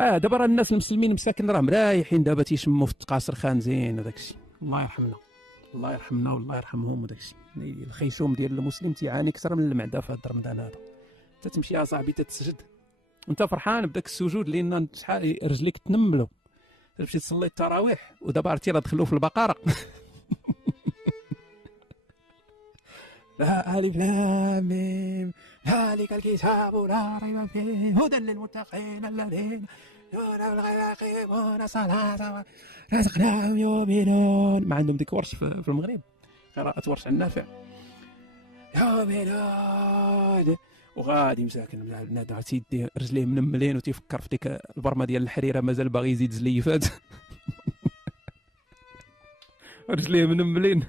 دابا راه الناس المسلمين مساكن راه مريحين دابا تيشموا في التقاصر خانزين وداك الشيء. الله يرحمنا، الله يرحمنا والله يرحمهم وداك الشيء. الخيشوم ديال المسلم تيعاني اكثر من المعده في هذا رمضان هذا. تتمشي يا صاحبي تتسجد وانت فرحان بداك السجود لان شحال رجليك تنملوا، تمشي تصلي التراويح ودابا عرفتي راه دخلوا في البقره. لا ألف لام ميم ذلك الكتاب لا ريب فيه هدى للمتقين الذين يؤمنون بالغيب ويقيمون الصلاة ورزقناهم يؤمنون. ما عندهم ديك ورش في المغرب، قراءة ورش عن نافع. يؤمنون وغادي مساكن بنادم تيدي رجليه منملين وتيفكر في ديك البرمه ديال الحريره مازال باغي يزيد زليفات. رجليه منملين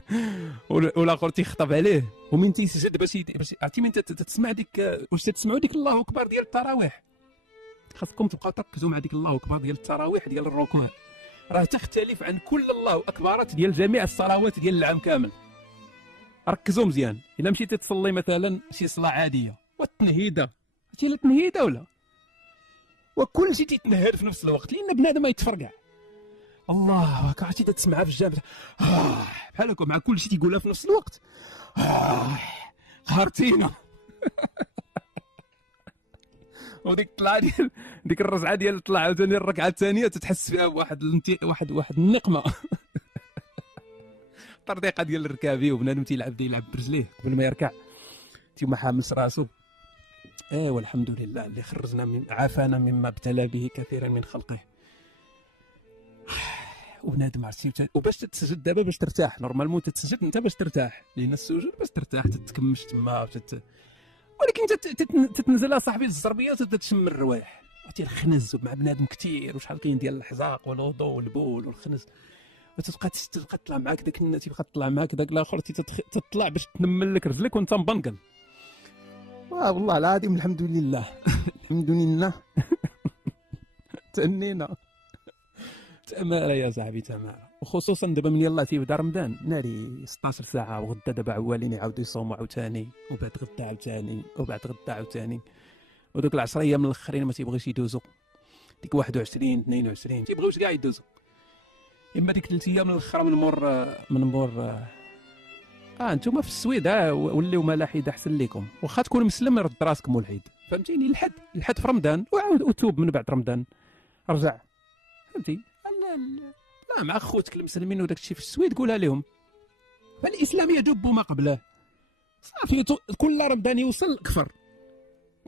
والاخر تيخطب عليه ومن تيسجد باش عرفتي من تسمع ديك واش تسمعوا ديك الله اكبر ديال التراويح. خاصكم تبقاو تركزوا مع ديك الله اكبر ديال التراويح ديال الركوع، راه تختلف عن كل الله اكبرات ديال جميع الصلوات ديال العام كامل. ركزوا مزيان. الا مشيتي تصلي مثلا شي صلاه عاديه والتنهيده عرفتي لا تنهيده ولا وكل شيء تيتنهد في نفس الوقت لان بنادم ما يتفرقع. الله اكبر عرفتي تسمعها في الجامع بحال هكا مع كل شيء تيقولها في نفس الوقت. خارتينا. وديك الطلعه ديال ديك الرزعه ديال الطلعه عاوتاني الركعه الثانيه تتحس فيها بواحد واحد النقمه. الطرديقه ديال الركابي وبنادم تيلعب برجليه قبل ما يركع تيما حامس راسو. والحمد لله اللي خرجنا من عافانا مما ابتلى به كثيرا من خلقه. وبنادم عرفتي وباش تتسجد دابا باش ترتاح نورمالمون تتسجد انت باش ترتاح لان السجود باش ترتاح تتكمش تما ولكن تتنزل صاحبي للزربيات وتبدا تشم الروايح عرفتي الخنز مع بنادم كثير وشحال كاين ديال الحزاق والوضوء والبول والخنز وتبقى تطلع معاك داك تيبقى تطلع معاك داك الاخر تطلع باش تنمل لك رجلك وانت مبنقل. والله العظيم الحمد لله. الحمد لله. تأنينا تمارا يا صاحبي تمارا. وخصوصا دابا من يلاه تيبدا رمضان ناري 16 ساعه وغدا دابا عوالين يعاودوا يصوموا عاوتاني وبعد غدا عاوتاني وبعد غدا عاوتاني ودوك العشر ايام الاخرين ما تيبغيوش يدوزوا ديك 21 22 تيبغيوش كاع يدوزوا. اما ديك 3 ايام الاخر من مور انتم في السويد وليو ملاحد احسن لكم واخا تكون مسلم رد راسك ملحد فهمتيني. الحد في رمضان وعاود وتوب من بعد رمضان رجع فهمتي. لا مع خوتك المسلمين وداك الشيء في السويد قولها لهم فالاسلام يجب ما قبله صافي. كل رمضان يوصل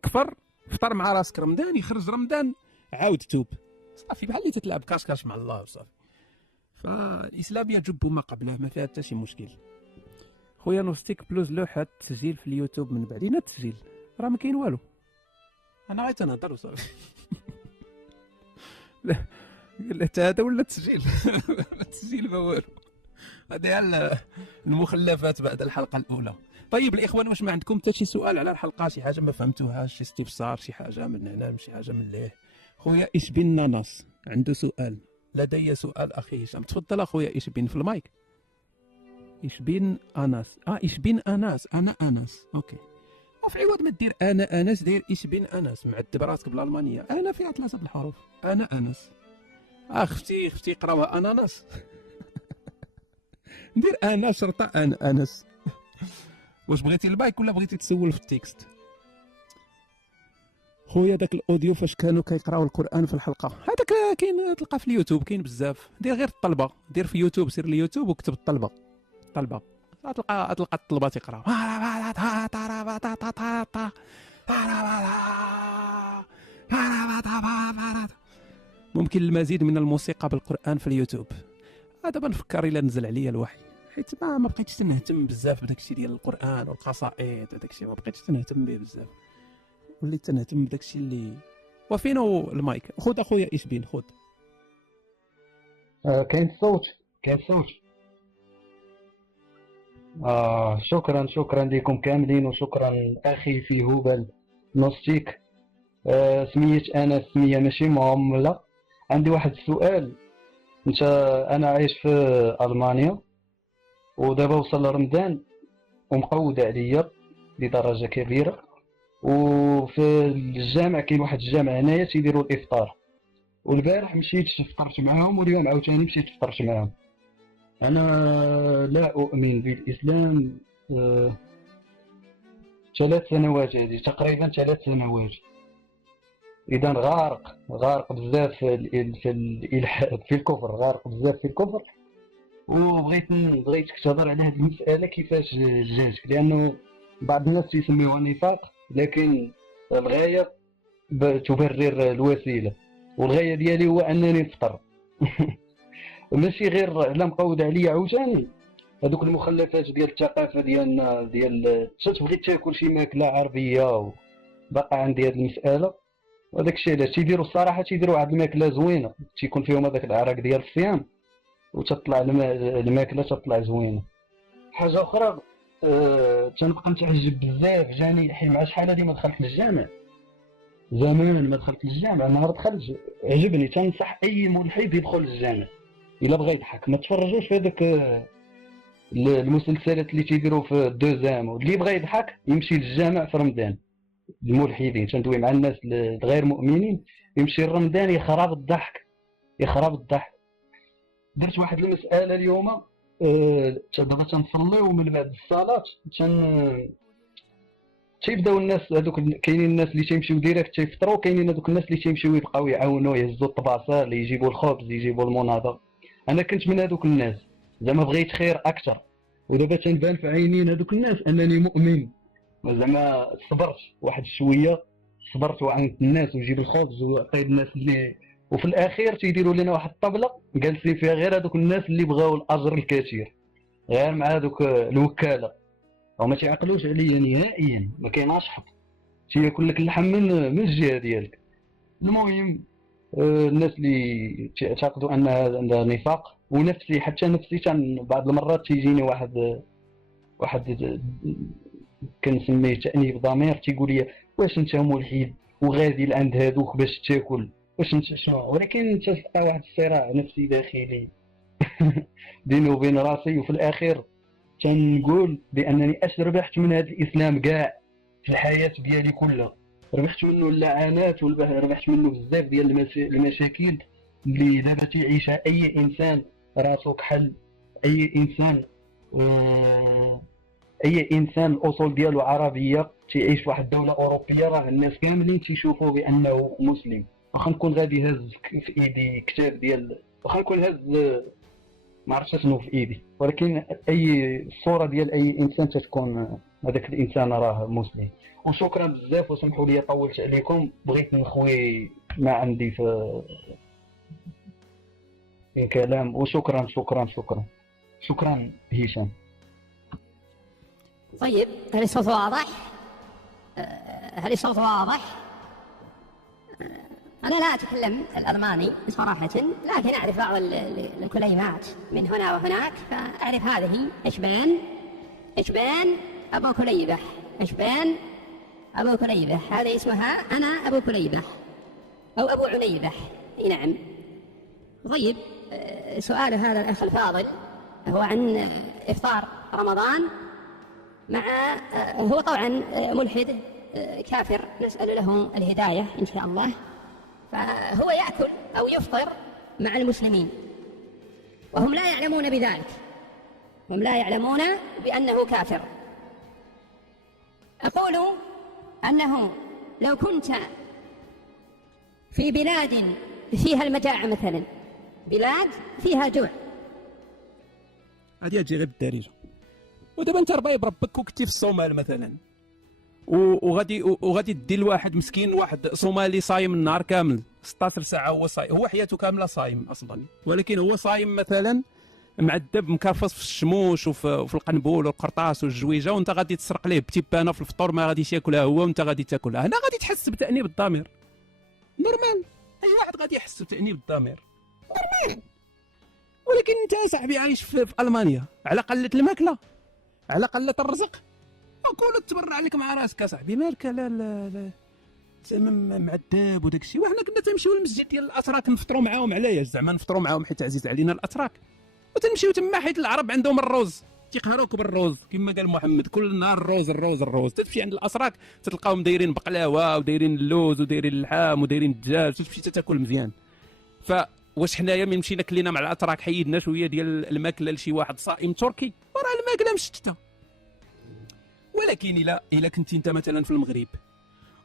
كفر فطر مع راسك رمضان يخرج رمضان عاود توب صافي بحال اللي تتلعب كاش مع الله وصافي. فالاسلام يجب ما قبله ما فيها حتى شي مشكل. خويا نوستيك بلوز لوحه التسجيل في اليوتيوب من بعد لينا التسجيل راه ما كاين والو انا غير تنهضر وصافي. لا قلت هذا ولا التسجيل. التسجيل ما والو هذه المخلفات بعد الحلقه الاولى. طيب الاخوان واش ما عندكم حتى شي سؤال على الحلقه شي حاجه ما فهمتوهاش شي استفسار شي حاجه من هنا شي حاجه من ليه؟ خويا اشبين ناناس عنده سؤال. لدي سؤال اخي هشام. تفضل اخويا اشبين في المايك. اشبين اناس اشبين اناس انا انس اوكي. وفي عوض ما دير انا انس دير اشبين انس معذب راسك بالالمانيه. انا فيها 3 الحروف انا انس. اختي قراوها اناناس. ندير انا شرطه انا انس. واش بغيتي المايك ولا بغيتي تسول في التكست؟ خويا داك الاوديو فاش كانوا كيقراو القران في الحلقه هذاك كاين تلقى في اليوتيوب كاين بزاف. دير غير الطلبه دير في يوتيوب سير اليوتيوب وكتب الطلبه تلقى الطلبه تيقراو. ممكن المزيد من الموسيقى بالقران في اليوتيوب. دابا نفكر الا نزل عليا الوحي حيت ما بقيتش نهتم بزاف بداك الشيء ديال القران والقصائد وداك الشيء ما بقيتش نهتم به بزاف. وليت نهتم بداك الشيء اللي وفينو المايك. خذ اخويا اشبين خذ. كاين الصوت شكرا لكم كاملين وشكرا اخي في هوبل نوستيك. سميت انا سميه ماشي معمله. عندي واحد السؤال. انا عايش في المانيا ودابا وصل رمضان ومقود عليا بدرجه كبيره وفي الجامع كاين واحد الجامع هنايا تيديروا الافطار والبارح مشيت فطرت معاهم، واليوم عاوتاني مشيت فطرت معاهم. انا لا اؤمن بالاسلام 3 سنوات، هذه تقريبا 3 سنوات. اذا غارق بزاف في الالحاد، في الكفر، غارق بزاف في الكفر. بغيتك تهضر على هذه المساله كيفاش جاتك، لانه بعض الناس يسميوها نفاق، لكن الغايه تبرر الوسيله، والغايه ديالي هو انني نفطر. ماشي غير على مقود عليا عاوتاني هذوك المخلفات ديال الثقافه ديالنا، ديال تبغي تاكل شي ماكله عربيه، وبقى عندي هذه المساله. وهذاك الشيء علاش تيديروا الصراحه، تيديروا واحد الماكله زوينه تيكون فيهم هذاك العرق ديال الصيام، وتطلع الماكله تطلع زوينه. حاجه اخرى تنبقى نتعجب بزاف، جاني حين مع شحال هذه ما دخلت للجامع، زمان ما دخلت للجامع، نهار دخلت عجبني. تنصح اي ملحد يدخل للجامع الا بغى يضحك، ما تفرجوش في هذاك المسلسلات اللي تيديروا في الدوزام. واللي بغى يضحك يمشي للجامع في رمضان. الملحدين تندوي مع الناس الغير مؤمنين، يمشي رمضان يخرب الضحك، يخرب الضحك. درت واحد المساله اليوم، دابا تنصليو من بعد الصلاه تيبداو الناس هذوك، كاينين الناس اللي تيمشيو ديريكت تيفطروا، كاينين هذوك الناس اللي تيمشيو يبقاو يعاونوا، يهزوا الطباصه، اللي يجيبوا الخبز، يجيبوا المناضه. انا كنت من هذوك الناس، زعما بغيت خير اكثر. ودابا تنبان في عينين هذوك الناس انني مؤمن، زعما صبرت واحد شويه، صبرت وعند الناس وجيب الخبز وعطيت الناس اللي، وفي الاخير تيديروا لنا واحد الطبله جالسين فيها غير هذوك الناس اللي بغاو الاجر الكثير، غير مع هذوك الوكاله، وما تيعقلوش عليا نهائيا. ما كايناش حق، تياكل لك اللحم من الجهه ديالك. المهم الناس اللي تعتقدوا ان هذا نفاق، ونفسي حتى نفسي بعض المرات تيجيني واحد كنسميه تأنيب ضمير، تيقول لي واش انت ملحد وغادي لعند هذوك باش تاكل، واش انت شنو؟ ولكن تلقى واحد الصراع نفسي داخلي بيني وبين راسي، وفي الاخير تنقول بانني ربحت من هذا الاسلام كاع في الحياه ديالي كلها. ربحت منه اللعنات، ربحت منه بزاف ديال المشاكل اللي دابا تيعيشها اي انسان راسو كحل، اي انسان الاصول ديالو عربيه تيعيش في واحد الدوله اوروبيه، راه الناس كاملين تيشوفوا بانه مسلم. واخا نكون غادي هز في ايدي كتاب ديال، واخا نكون هز ما عرفتش شنو في ايدي، ولكن اي صوره ديال اي انسان تتكون هذاك الانسان راه مسلم. وشكرا بزاف، وسمحوا لي طولت عليكم، بغيت نخوي ما عندي في الكلام. وشكرا شكرا هشام. طيب، هل الصوت واضح؟ أنا لا أتكلم الألماني صراحة، لكن أعرف بعض الكلمات من هنا وهناك، فأعرف هذه إشبان أبو كليبة، إشبان أبو كليبة، هذه اسمها أنا أبو كليبة أو أبو عنيبة. نعم. طيب، سؤال هذا الأخ الفاضل هو عن إفطار رمضان مع هو طبعا ملحد كافر، نسأل له الهداية إن شاء الله. فهو يأكل أو يفطر مع المسلمين وهم لا يعلمون بذلك، هم لا يعلمون بأنه كافر. أقول أنه لو كنت في بلاد فيها المجاعة، مثلا بلاد فيها جوع، هذه تجي غير بالدارجه. ودابا انت ربايب بربك وكنتي في الصومال مثلا، وغادي دير لواحد مسكين، واحد صومالي صايم النهار كامل 16 ساعه، هو صايم، هو حياته كامله صايم اصلا، ولكن هو صايم مثلا معذب مكرفص في الشموش وفي القنبول والقرطاس والجويجه، وانت غادي تسرق ليه بتيبانه في الفطور ما غاديش ياكلها هو وانت غادي تاكلها. هنا غادي تحس بتأنيب الضمير، نورمال، اي واحد غادي يحس بتأنيب الضمير، نورمال. ولكن انت صاحبي عايش في المانيا، على قله الماكله، على قله الرزق، وكون تبرع عليك مع راسك صاحبي، مالك لا زعما معذب وداك الشيء. وحنا كنا تنمشيو للمسجد ديال الاتراك نفطروا معاهم، علاش؟ زعما نفطروا معاهم حيت عزيز علينا الاتراك، وتنمشيو تما حيت العرب عندهم الروز، تيقهروك بالروز كما قال محمد، كل نهار الروز. تمشي عند الاتراك تلقاهم دايرين بقلاوه ودايرين اللوز ودايرين اللحام ودايرين الدجاج، تمشي تاكل مزيان. فواش حنايا من مشينا كلينا مع الاتراك حيدنا شويه ديال الماكله لشي واحد صائم تركي وراه الماكله مشتته. ولكن الا كنتي انت مثلا في المغرب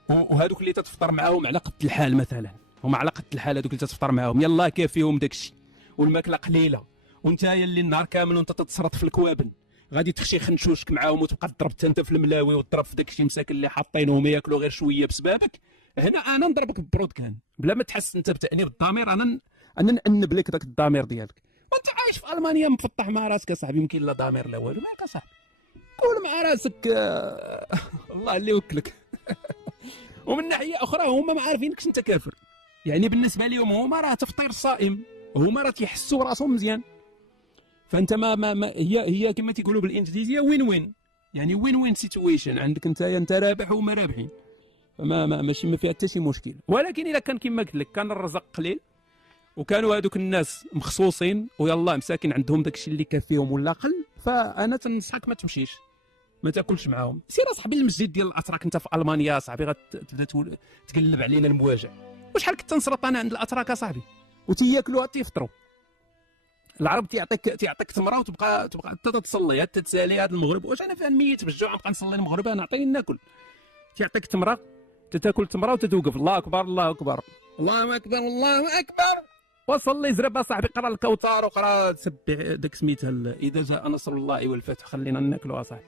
وهذوك اللي تتفطر معاهم على قد الحال مثلا، هما على قد الحال هذوك اللي تتفطر معاهم يلاه كافيهم داكشي والماكله قليله، وانت اللي النهار كامل وانت تتصرط في الكوابن غادي تخشي خنشوشك معاهم وتبقى تضرب انت في الملاوي وتضرب في داكشي مساكن اللي حاطينهم ياكلوا غير شويه بسببك. هنا انا نضربك ببرودكان بلا ما تحس انت بتانيب الضمير. انا نأنب لك داك الضمير ديالك وانت عايش في المانيا مفطح مع راسك اصاحبي، يمكن لا ضمير لا والو. مالك اصاحبي قول مع راسك الله اللي وكلك. ومن ناحيه اخرى هما ما عارفينكش انت كافر، يعني بالنسبه لهم هما راه تفطير الصائم، هما راه تيحسوا راسهم مزيان. فانت ما هي كما تيقولوا بالانجليزيه وين وين، يعني وين وين سيتويشن، عندك انت رابح وهما رابحين، فما ماشي ما فيها حتى شي مشكل. ولكن اذا كان كما قلت لك كان الرزق قليل وكانوا هذوك الناس مخصوصين ويلا مساكن عندهم داكشي اللي كافيهم ولا قل، فانا تنصحك ما تمشيش ما تاكلش معاهم. سير اصاحبي المسجد ديال الاتراك انت في المانيا صاحبي غتبدا تقلب علينا المواجع. وشحال كنت نصرط انا عند الاتراك اصاحبي وتياكلوا تيفطروا. العرب تيعطيك تمره وتبقى حتى تصلي حتى تسالي هذا المغرب واش انا فاهم ميت بالجوع نبقى نصلي المغرب انا عطيني ناكل. تيعطيك تمره تاكل تمره وتتوقف الله اكبر الله اكبر الله اكبر الله اكبر وصلي زرب صاحبي قرا الكوثر وقرا تسبح داك سميتها اذا جاء نصر الله والفتح خلينا ناكلوا صاحبي.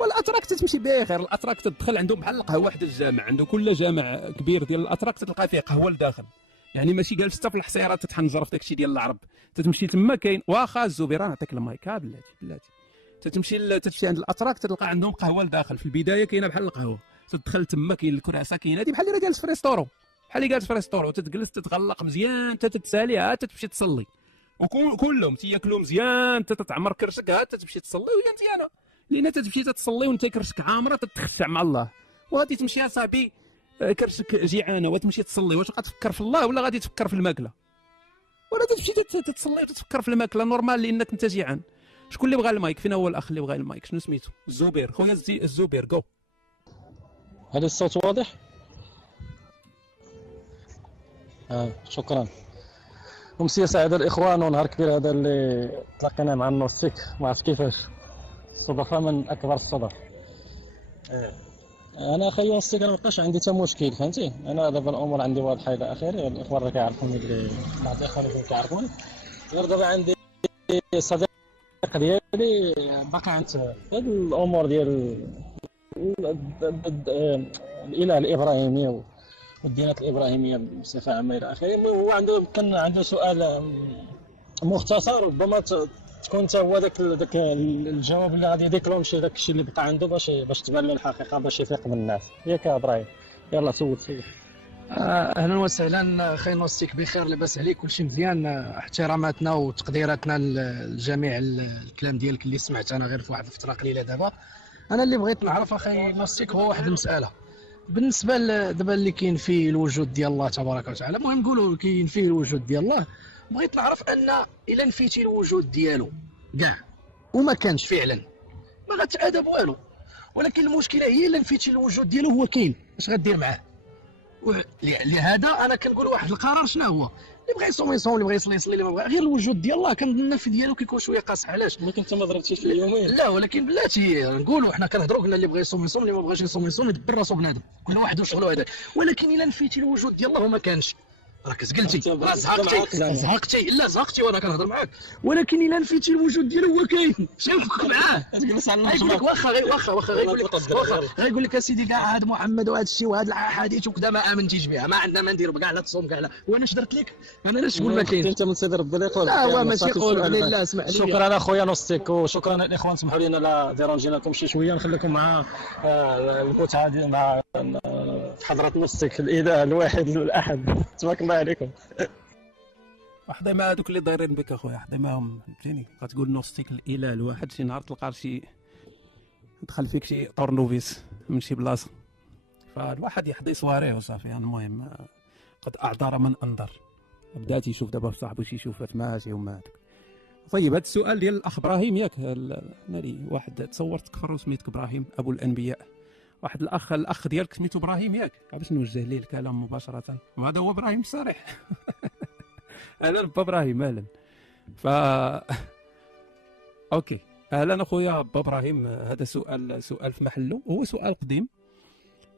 والاتراك تتمشي بخير. الاتراك تدخل عندهم بحال القهوه واحد الجامع، عنده كل جامع كبير ديال الاتراك تلقى فيه قهوه لداخل، يعني ماشي جالس حتى في الحصيره تتحنجر في داكشي ديال العرب. تتمشي تما كاين واخا الزبيره نعطيك المايك بلاتي تتمشي عند الاتراك تلقى عندهم قهوه لداخل. في البدايه كاينه بحال القهوه تدخل تما كاين الكراسه كاين هذه بحال اللي جالس في ريستورو، بحال اللي جالس في ريستورو تتجلس تتغلق مزيان حتى تتسالي عاد تمشي تصلي. وكلهم تياكلوا مزيان حتى تتعمر كرشك عاد تمشي تصلي وهي مزيانه، لان تمشي تصلي وانت كرشك عامره تتخشع مع الله. وغادي تمشي يا صاحبي كرشك جيعانه وتمشي تصلي، واش غادي تفكر في الله ولا غادي تفكر في الماكله؟ ولا تمشي تتصلي وتتفكر في الماكله نورمال لانك انت جيعان. شكون اللي بغى المايك؟ فين هو الاخ اللي بغى المايك؟ شنو سميتو؟ الزبير خويا الزبير جو. هل الصوت واضح؟ شكرا. أمسية سعيدة الإخوان ونهار كبير هذا اللي تلاقينا مع النوستيك، ما عرفت كيفاش الصدفة من أكبر الصدف. أنا أخي نوستيك أنا مابقاش عندي حتى مشكل فهمتي، أنا دابا الأمور عندي واضحة إلى آخره، الإخوان راه كيعرفوني اللي بعض الإخوان اللي كيعرفوني، غير دابا عندي صديق ديالي باقي عند هاد الأمور ديال الإله الإبراهيمي والديانات الإبراهيمية بصفة عامة إلى آخره. هو كان عنده سؤال مختصر ربما تكون حتى هو داك الجواب اللي غادي يديكلونشي داك الشيء اللي بقى عنده باش تبان له الحقيقة باش يفيق من الناس. ياك ابراهيم يلا سول. اهلا وسهلا اخي نوستيك، بخير لاباس عليك كلشي مزيان. احتراماتنا وتقديراتنا لجميع الكلام ديالك اللي سمعت انا غير في واحد الفتره قليله دابا. انا اللي بغيت نعرف اخي نوستيك هو واحد المساله بالنسبه دابا اللي كاين فيه الوجود ديال الله تبارك وتعالى، المهم نقولوا كاين فيه الوجود ديال الله. بغيت نعرف ان الا نفيتي الوجود ديالو كاع وما كانش فعلا ما غتعادب والو، ولكن المشكله هي الا نفيتي الوجود ديالو هو كاين اش غدير معاه؟ لهذا انا كنقول واحد القرار شنو هو، اللي بغى يصوم يصوم، اللي بغى يصلي يصلي، اللي ما بغى غير الوجود ديال الله كنظن النفي ديالو كيكون شويه قاصح. علاش؟ ولكن انت ما ضربتيش في اليومين. لا ولكن بلاتي نقولوا حنا كنهضروا قلنا اللي بغى يصوم يصوم، اللي ما بغاش يصوم يصوم، يدبر راسو بنادم كل واحد وشغلو هذاك. ولكن الا نفيتي الوجود ديال الله وما كانش راك زقلتي راه زهقتي لا زهقتي وانا كنهضر معاك. ولكن الا نفيتي الوجود ديالو هو كاين شنو نفكك معاه؟ تجلس على يقول لك واخا غيقول لك اسيدي كاع هذا محمد وهذا الشيء وهذا الاحاديث وكذا ما امنتيش بها، ما عندنا ما ندير كاع لا تصوم كاع لا. وانا اش درت لك؟ انا علاش تقول ما كاينش؟ انت من سيدي ربي اللي يقول. لا هو ماشي يقول لا اسمع لي. شكرا اخويا نوستيك وشكرا الاخوان، سمحوا لنا لا ديرونجيناكم شي شويه، نخليكم مع المتعه ديال مع حضره نوستيك الاله الواحد الاحد. تبارك الله عليكم. وحده ما هذوك اللي دايرين بك اخويا، حدا ما هم فهمتيني. غتقول نوستيك الاله الواحد شي نهار تلقى شي دخل فيك شي طورنوفيس من شي بلاصه، فالواحد يحضي صواريه وصافي. يعني المهم قد اعذر من انذر، بدات يشوف دابا في صاحبو شي شوفات ماشي وما هذوك. طيب هذا السؤال ديال الاخ ابراهيم ياك ناري واحد تصورت كفر وسميتك ابراهيم ابو الانبياء، واحد الاخ ديالك سميتو ابراهيم ياك باش نوجه ليه الكلام مباشره، وهذا هو ابراهيم الصريح. اهلا با ابراهيم اهلا. ف اوكي اهلا اخويا با ابراهيم. هذا سؤال في محله، هو سؤال قديم.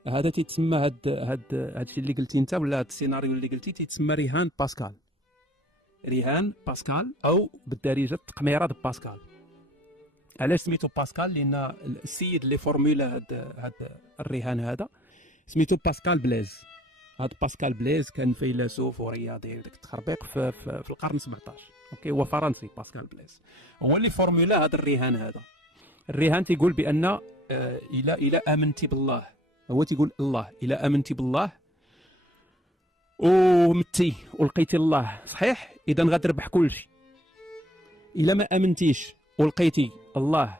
هذا تيتسمى هاد الشيء اللي قلتي انت ولا هاد السيناريو اللي قلتي تيتسمى رهان باسكال. رهان باسكال او بالدارجه التقميره د باسكال. علاش سميتو باسكال؟ لان السيد اللي فورمولا هاد الرهان هذا سميتو باسكال بليز. هاد باسكال بليز كان فيلسوف ورياضي داك التخربيق في القرن 17. اوكي هو فرنسي باسكال بليز، هو اللي فورمولا هذا الرهان هذا. الرهان تيقول بان الى امنتي بالله، هو تيقول الله الى امنتي بالله ومتي ولقيتي الله صحيح اذا غتربح كل شيء. الا ما امنتيش ولقيتي الله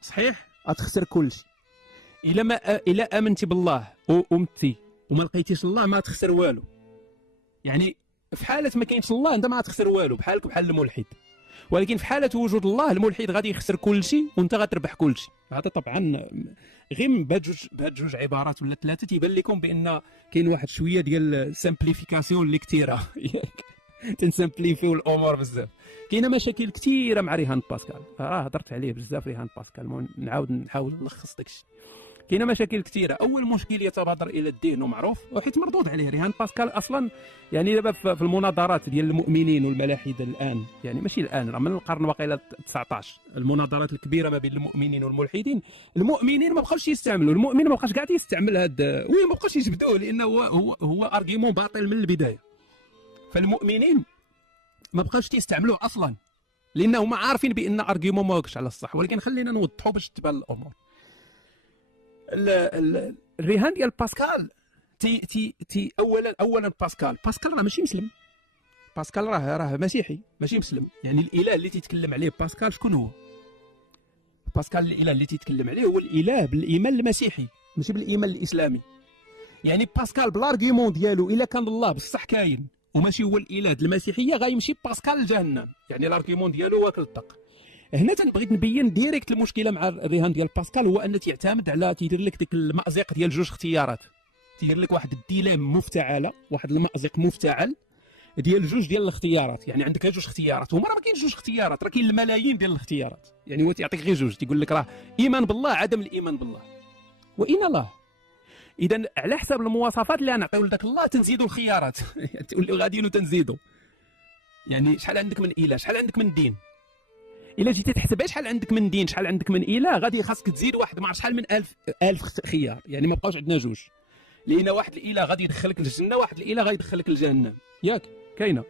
صحيح غتخسر كل شيء. الا امنتي بالله ومتي وما لقيتيش الله ما تخسر والو. يعني في حاله ما كاينش الله انت ما غتخسر والو، بحالك بحال الملحد. ولكن في حاله وجود الله الملحد غادي يخسر كل شيء وانت غتربح كل شيء. هذا طبعا غير بهاد جوج عبارات ولا ثلاثه تيبان لكم بان كاين واحد شويه ديال سامبليفيكاسيون اللي كثيره تنسامبليفيو الامور بزاف. كاينه مشاكل كثيره مع رهان باسكال، هضرت عليه بزاف رهان باسكال، نعاود نحاول نلخص داكشي. كاينه مشاكل كثيره. اول مشكل يتبادر الى الذهن ومعروف وحيت مردود عليه رهان باسكال اصلا. يعني دابا في المناظرات ديال المؤمنين والملاحده الان، يعني ماشي الان راه من القرن واقيلا 19 المناظرات الكبيره ما بين المؤمنين والملحدين. المؤمنين ما بقاوش يستعملوا، المؤمن ما بقاش كاع يستعمل هذا ما بقاوش يجبدوه لانه هو ارغيومون باطل من البدايه. فالمؤمنين ما بقاوش تيستعملوه اصلا لانهم عارفين بان ارغيومون ما واقفش على الصح. ولكن خلينا نوضحوا باش تبان الامور. الرهان ديال باسكال تي اولا باسكال راه ماشي مسلم. باسكال راه مسيحي ماشي مسلم. يعني الاله اللي تيتكلم عليه باسكال شكون هو؟ باسكال الاله اللي تيتكلم عليه هو الاله بالايمان المسيحي ماشي بالايمان الاسلامي. يعني باسكال بالارغيومون ديالو الا كان الله بصح كاين وماشي هو الاله ديال المسيحيه غيمشي باسكال لجهنم. يعني الارغيومون ديالو واكل الطق. هنا تنبغي نبين ديريكت المشكله مع الرهان ديال باسكال هو ان تيعتمد على تيدير لك ديك المأزق ديال جوج اختيارات. تيدير لك واحد الديلام مفتعله، واحد المأزق مفتعل ديال جوج ديال الاختيارات. يعني عندك جوج اختيارات، هما راه ما كاينش جوج اختيارات، راه كاين الملايين ديال الاختيارات. يعني هو تيعطيك غير جوج، تيقول لك راه ايمان بالله عدم الايمان بالله وإن الله. اذا على حسب المواصفات اللي غنعطيو لذاك الله تنزيدوا الخيارات توليو غاديين وتنزيدوا. يعني شحال عندك من اله، شحال عندك من دين. الا جيتي تحسب شحال عندك من دين شحال عندك من اله غادي خاصك تزيد واحد ما عرف شحال من ألف خيار. يعني ما بقاوش عندنا جوج، لان واحد الاله غادي يدخلك للجنه واحد الاله غادي يدخلك للجهنم. ياك كاينه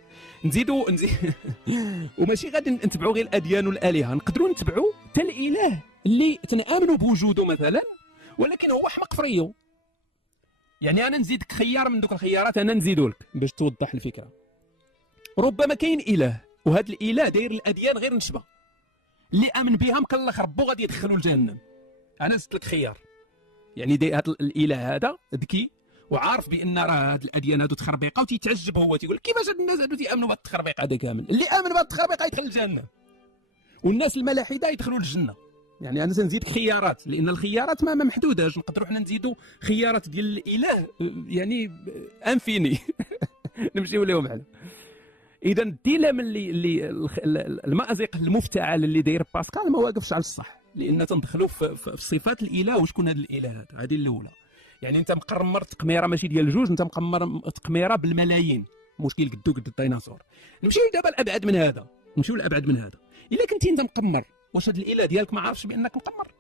نزيدوا وماشي غادي نتبعوا غير الاديان والالهه، نقدروا نتبعوا حتى الاله اللي تنامنوا بوجوده مثلا ولكن هو حمق فريو. يعني انا نزيدك خيار من دوك الخيارات، انا نزيدو لك باش توضح الفكره. ربما كاين اله وهذا الاله داير الاديان غير نشبه، اللي امن بها مكلخ ربو غادي يدخلوا الجهنم. انا زدت لك خيار. يعني هذا الاله هذا ذكي وعارف بان راه هاد الاديان هادو تخربيقه وتيتعجب هو تيقول كيفاش هاد الناس هادو تيامنوا بهاد التخربيق هذا كامل. اللي امن بهاد التخربيق يدخل الجنه والناس الملاحده يدخلوا للجنه. يعني انا تنزيد خيارات لان الخيارات ما محدوداش، نقدروا حنا نزيدوا خيارات ديال الاله يعني انفيني نمشيو لهم حنا. اذا الديلام اللي المأزق المفتعل اللي داير باسكال ما واقفش على الصح، لان تندخلوا في صفات الاله وشكون هذا الاله هذا. هذه الاولى. يعني انت مقمر تقميره ماشي ديال جوج، انت مقمر تقميره بالملايين. مشكل قدو قد الديناصور. نمشيو دابا لابعد من هذا، نمشيو لابعد من هذا. الا كنتي انت مقمر واش هذا الاله ديالك ما عارفش بانك مقمر؟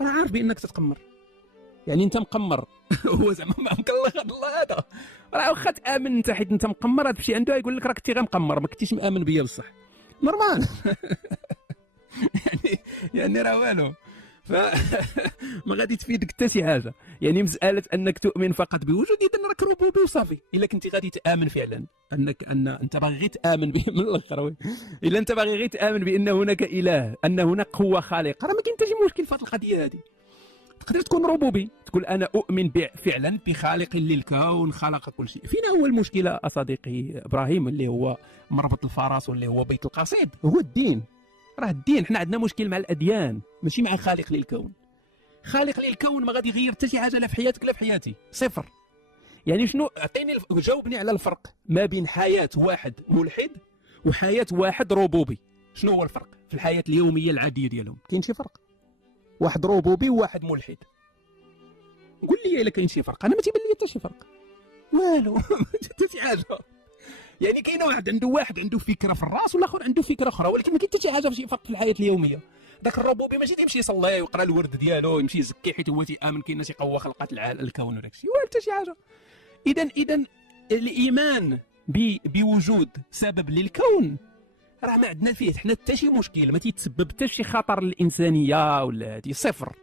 راه عارف بانك تتقمر. يعني انت مقمر هو زعما ما مكلخ هذا الله هذا. راه واخا تامن انت حيت انت مقمر هذا الشيء عنده يقول لك راه كنتي غير مقمر ما كنتيش مامن بيا بصح نورمال يعني راه والو. ما غادي تفيدك حتى شي حاجه. يعني مساله انك تؤمن فقط بوجود اذا راك ربوبي وصافي. الا كنتي غادي تامن فعلا ان انت باغي غير تامن به من الاخر، الا انت باغي غير تامن بان هناك اله، ان هناك قوه خالقه، راه ما كاين حتى شي مشكل في هذه القضيه هذه. تقدر تكون ربوبي تقول انا اؤمن فعلا بخالق للكون خلق كل شيء. فين هو المشكله صديقي ابراهيم اللي هو مربط الفرس واللي هو بيت القصيد؟ هو الدين. راه الدين حنا عندنا مشكل مع الاديان ماشي مع خالق للكون. خالق للكون ما غادي يغير حتى شي حاجه لا في حياتك لا في حياتي، صفر. يعني شنو؟ اعطيني جاوبني على الفرق ما بين حياه واحد ملحد وحياه واحد روبوبي. شنو هو الفرق في الحياه اليوميه العاديه ديالهم؟ كاين شي فرق؟ واحد روبوبي وواحد ملحد، قول لي الا كاين شي فرق. انا ما تيبان لي حتى شي فرق، والو حتى شي حاجه. يعني كاين واحد عنده فكره في الراس والاخر عنده فكره اخرى، ولكن ما كاين حتى شي حاجه في شي فرق في الحياه اليوميه. داك الروبوبي ماشي تيمشي يصلي ويقرا الورد ديالو يمشي يزكي حيت هو تيامن كاين شي قوه خلقات الكون وداك الشيء، ولا حتى شي حاجه. اذا الايمان بوجود سبب للكون راه ما عندنا فيه حنا حتى شي مشكل، ما تيتسبب حتى شي خطر للانسانيه ولا هادي صفر.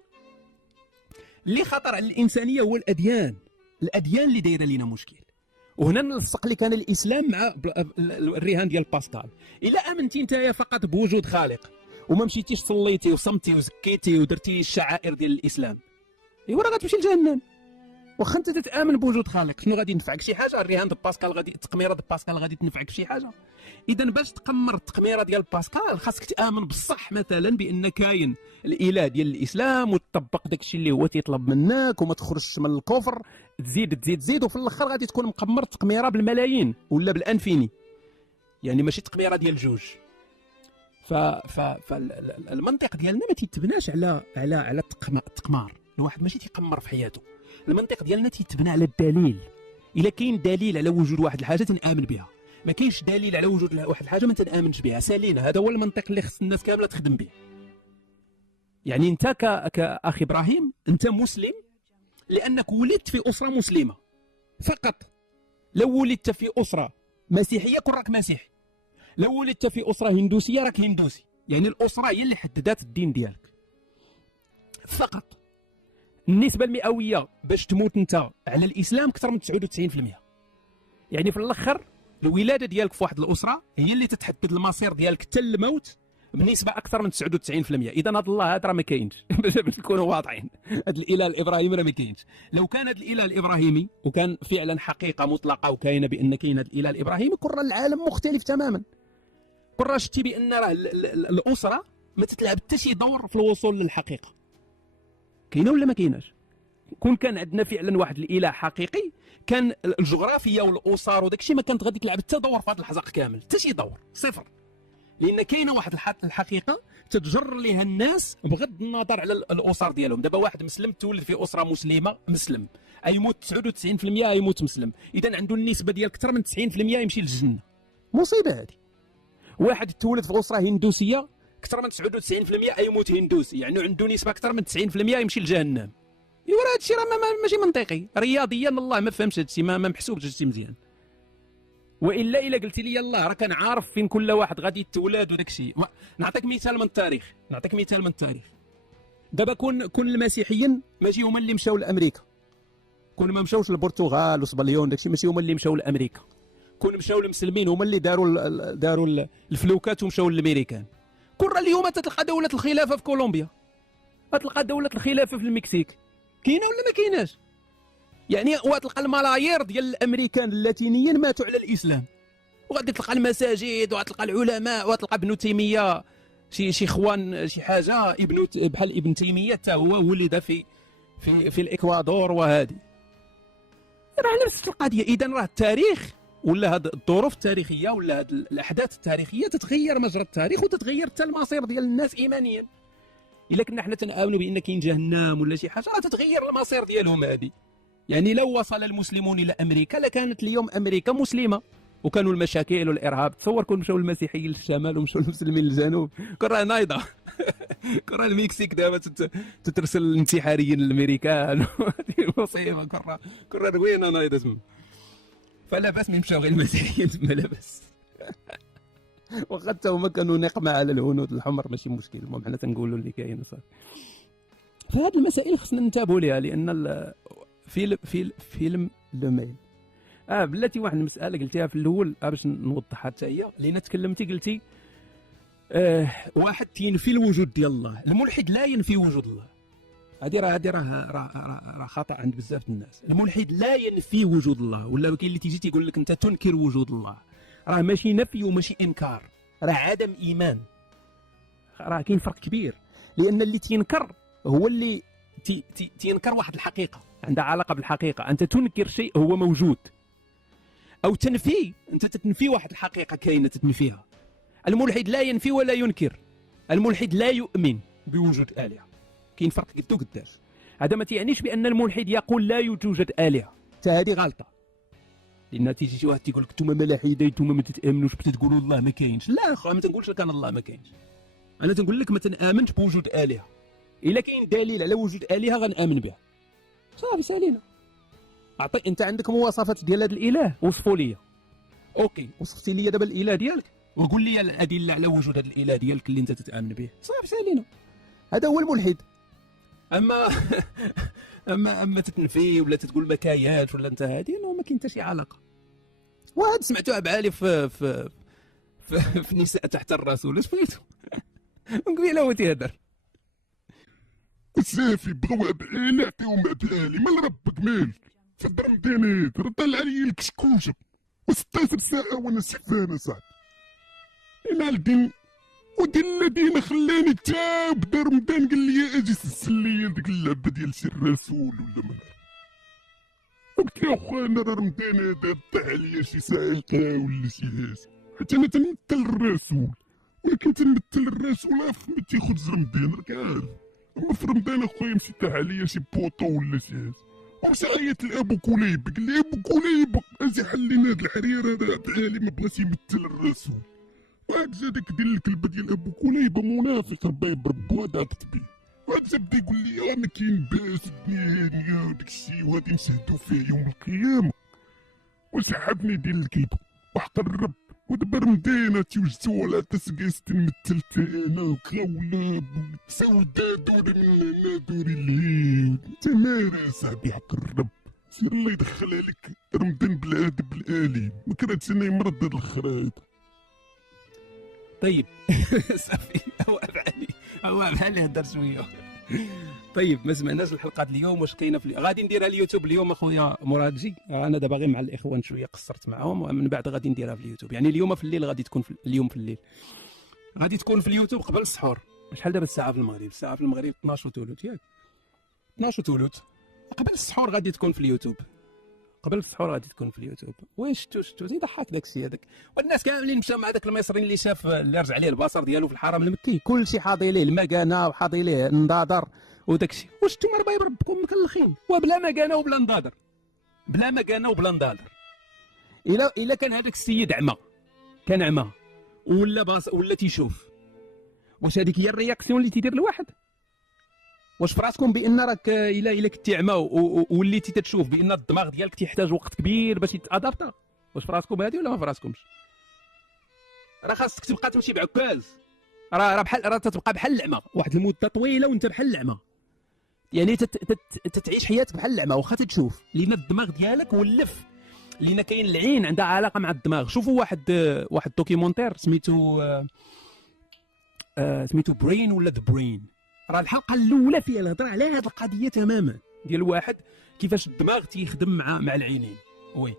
اللي خطر على الانسانيه هو الاديان اللي دايره لينا مشكل. وهنا نلصق اللي كان الاسلام مع الرهان ديال باسكال. الا امنتي نتايا فقط بوجود خالق وما مشيتيش صليتي وصمتي وزكيتي ودرتي الشعائر ديال الاسلام، ايوا راه غتمشي لجهنم. واخا انت تتامن بوجود خالق، شنو غادي ينفعك شي حاجه؟ الرهان ديال باسكال غادي، التقميره ديال باسكال غادي تنفعك بشي حاجه؟ اذا باش تقمر التقميره ديال باسكال خاصك تامن بصح مثلا بان كاين الاله ديال الاسلام وتطبق داكشي اللي هو تيطلب منك وما تخرجش من الكفر، تزيد وفي الاخر غادي تكون مقمر تقميره بالملايين ولا بالانفيني، يعني ماشي تقميره ديال جوج. فالمنطق ديالنا ما تيتبناش على التقمار. الواحد ماشي تيقمر في حياته، المنطق ديالنا تيتبنى على الدليل. الا كاين دليل على وجود واحد الحاجه تنامن بها، ما كاينش دليل على وجود واحد الحاجه ما تنامنش بها. سالينا، هذا هو المنطق اللي خص الناس كامله تخدم به. يعني انت كاخي ابراهيم انت مسلم لانك ولدت في اسره مسلمه فقط. لو ولدت في اسره مسيحيه كون راك مسيحي، لو ولدت في اسره هندوسيه راك هندوسي. يعني الاسره هي اللي حددت الدين ديالك فقط. النسبه المئويه باش تموت انت على الاسلام اكثر من 99%. يعني في الاخر الولاده ديالك في واحد الاسره هي اللي تتحدد المصير ديالك حتى الموت بنسبه اكثر من 99%. اذا هذا الله هذا راه ما كاينش باش نكونوا واضحين. هذا الاله الابراهيمي راه ما كاينش. لو كان هذا الاله الابراهيمي وكان فعلا حقيقه مطلقه وكاينه بان كاين هذا الاله الابراهيمي، كون راه العالم مختلف تماما. كون راه شتي بان راه الاسره ما تتلعب حتى شي دور في الوصول للحقيقه. كاينه ولا ما كايناش؟ كون كان عندنا فعلا واحد الاله حقيقي، كان الجغرافيا والاسر وداك الشيء ما كانت غادي تلعب حتى دور في هذا الحزق كامل، حتى شي دور، صفر. لان كاينه واحد الحقيقه تتجر ليها الناس بغض النظر على الاسر ديالهم. دابا واحد مسلم تولد في اسره مسلمه مسلم، ايموت 99% يموت مسلم، اذا عنده النسبه ديال اكثر من 90% يمشي للجنه. مصيبه هذه. واحد تولد في اسره هندوسيه اكثر من 99% يموت هندوسي، يعني عنده نسبه اكثر من 90% يمشي لجهنم. ايوا راه هادشي راه ماشي منطقي رياضيا. الله ما فهمش هادشي، ما محسوبش هادشي مزيان. والا الا قلتي لي يلاه راه كان عارف فين كل واحد غادي يتولد وداك الشيء. نعطيك مثال من التاريخ. دابا كون المسيحيين ماشي هما اللي مشاو لامريكا، كون ما مشاوش للبرتغال وسبليون داك الشيء، ماشي هما اللي مشاو لامريكا. كون مشاو المسلمين هما اللي داروا الفلوكات ومشاو للامريكان. كون راه اليوم تلقى دوله الخلافه في كولومبيا، تلقى دوله الخلافه في المكسيك، كاينه ولا ما كايناش؟ يعني وتلقى الملايير ديال الامريكان اللاتينيين ماتوا على الاسلام، وغادي تلقى المساجد وغتلقى العلماء وتلقى ابن تيميه شي اخوان شي حاجه بحال ابن تيميه حتى هو ولد في الاكوادور. وهذه راه نفس القضيه. اذا راه التاريخ ولا هاد الظروف التاريخيه ولا هاد الاحداث التاريخيه تتغير مجرى التاريخ وتتغير حتى المصير ديال الناس ايمانيا. الا كنا حنا تنآمنوا بان كاين جهنم ولا شي حاجه راه تتغير المصير ديالهم هذه. يعني لو وصل المسلمون الى امريكا لكانت اليوم امريكا مسلمه، وكانوا المشاكل والارهاب. تصور كون مشاو المسيحيين للشمال ومشاو المسلمين للجنوب، كون راه نايضه. كون راه المكسيك دابا تترسل الانتحاريين للامريكان. مصيبه. كون راه روينه نايضه تما. فلا باس من مشاو غير المسيحيين تما، لا باس. واخا حتى هما كانوا نقمه على الهنود الحمر ماشي مشكل. المهم حنا تنقولوا اللي كاين صافي. فهاد المسائل خصنا ننتبهوا ليها، لان فيلم لو ميل بلاتي واحد المساله قلتيها في الاول باش نوضحها حتى هي، لان تكلمتي قلتي واحد تينفي الوجود ديال الله. الملحد لا ينفي وجود الله. هذه راه خطا عند بزاف الناس. الملحد لا ينفي وجود الله، ولا كاين اللي تيجي تيقول لك انت تنكر وجود الله. راه ماشي نفي وماشي انكار، راه عدم ايمان. راه كاين فرق كبير، لان اللي تينكر هو اللي تينكر واحد الحقيقه. عندها علاقه بالحقيقه. انت تنكر شيء هو موجود، او تنفي، انت تتنفي واحد الحقيقه كاينه تتنفيها. الملحد لا ينفي ولا ينكر، الملحد لا يؤمن بوجود الهه. كاين فرق قدو قداش. هذا ما تعنيش بان الملحد يقول لا يوجد الهه، حتى هذه غلطه. لان تيجي شي واحد تيقول لك نتوما ملاحده، نتوما ما تتامنوش، بتقولوا الله ما كاينش. لا اخويا، ما تنقولش لك انا الله ما كاينش، انا تنقول لك ما تنامنش بوجود الهه. الا كاين دليل على وجود الهه غنامن به. صافي سالينا. اعطي انت عندك مواصفات ديال هذا الاله، وصفوا لي. اوكي، وصفتي لي دابا الاله ديالك وقول لي الادله على وجود هذا الاله ديالك اللي انت تتامن به. صافي سالينا. هذا هو الملحد. اما اما تتنفي ولا تقول ما كاينش ولا انت هادي، ما كاين حتى شي علاقه. واحد سمعتوها بعالي في نساء تحت الرسول، اش بغيتو؟ قبيله هو تيهدر. وصافي بغاو عبالي عطيهم عبالي، مال ربك مالك في رمضانات رد عليا الكشكوشه و16 ساعه وانا سفانه صاحبي. انا الدين ودين الذين خلاني تا بدا رمضان قال لي اجي سلسل لي ديك اللعبه ديال شي الرسول ولا ما نعرف. قلت له اخويا انا رمضان هذا طيح عليا شي ساعه ولا شي حاجه، حيت انا تنمثل الرسول، ولكن تنمثل الرسول ما تياخذش رمضان راك عارف. اما في رمضان اخويا مشي طاح عليا شي بوطو ولا شي حاجه، ومشى عيط لابو كليب قال لي ابو كليب اجي حلينا هاد الحرير هذا بعالي ما بغاش يمثل الرسول. وهكذا داك ديال الكلبه ديال ابو كليب منافق ربي بربو هذا كتبي. وهكذا بدا يقول لي ما كاين باس الدنيا هانيه وداك الشيء وغادي نشهدو فيه يوم القيامه، وسحبني ديال الكلب وحق الرب. ودابا رمضان تيوجدو على تسقيس تنمثل انا وكلاولاب سودا دوري من هنا دوري لهي. انت مالي صاحبي حق الرب، سير الله يدخلها لك رمضان بالادب الالي، ما كرهتش انا مرض هاد الخرايط. طيب صافي، هو بحالي هدر شويه. طيب ما سمعناش الحلقات اليوم واش كاينه غادي نديرها اليوتيوب اليوم اخويا مراد. انا دابا غير مع الاخوان شويه قصرت معاهم، ومن بعد غادي نديرها في اليوتيوب. يعني اليوم في الليل غادي تكون اليوم في الليل غادي تكون في اليوتيوب قبل السحور. شحال دابا الساعه في المغرب؟ الساعه في المغرب 12 وثلث ياك 12 وثلث. قبل السحور غادي تكون في اليوتيوب، قبل السحور غادي تكون في اليوتيوب. وين شتو تيضحك داك الشيء هذاك. والناس كاملين مشاو مع داك المصري اللي شاف اللي رجع ليه البصر ديالو في الحرم المكي، كلشي حاضي ليه المكانه وحاضي ليه النضادر وداك الشيء. واش نتوما ربي ربكم مكلخين وبلا مكانه وبلا نضادر، بلا مكانه وبلا نضادر. الا كان هذاك السيد عمى، كان عمى ولا تيشوف، واش هذيك هي الرياكسيون اللي تيدير الواحد؟ واش في راسكم بان راك الا كنتي عمى وليتي تتشوف بان الدماغ ديالك تيحتاج وقت كبير باش يتادابتا؟ واش في راسكم هذه ولا ما في راسكمش؟ راه خاصك تبقى تمشي بعكاز، راه بحال تتبقى بحال العمى واحد المده طويله وانت بحال العمى. يعني تتعيش حياتك بحال العمى واخا تتشوف، لان الدماغ ديالك ولف، لان كاين العين عندها علاقه مع الدماغ. شوفوا واحد دوكيومونتير سميتو برين ولا ذا برين، راه الحلقه الاولى فيها الهضره على هذه القضيه تماما ديال الواحد كيفاش الدماغ تيخدم مع العينين. وي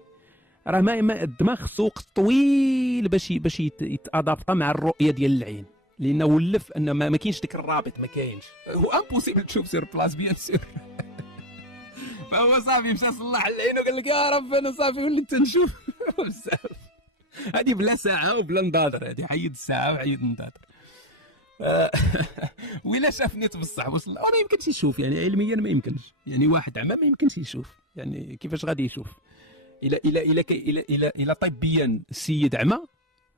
راه ما الدماغ خصو وقت طويل باش يتادابط مع الرؤيه ديال العين، لانه ولف ان ما كاينش ديك الرابط، ما كاينش، هو امبوسيبل تشوف سير بلاص بيان سور. فهو صافي مشى صلح العين وقال لك يا رب انا صافي وليت تنشوف. هذه بلا ساعه وبلا نضادر، هذه حيد الساعه وحيد النضادر. ولا شافني بصح وصل ما يمكنش يشوف، يعني علميا ما يمكنش، يعني واحد عمى ما يمكنش يشوف، يعني كيفاش غادي يشوف؟ الى طبيا السيد عمى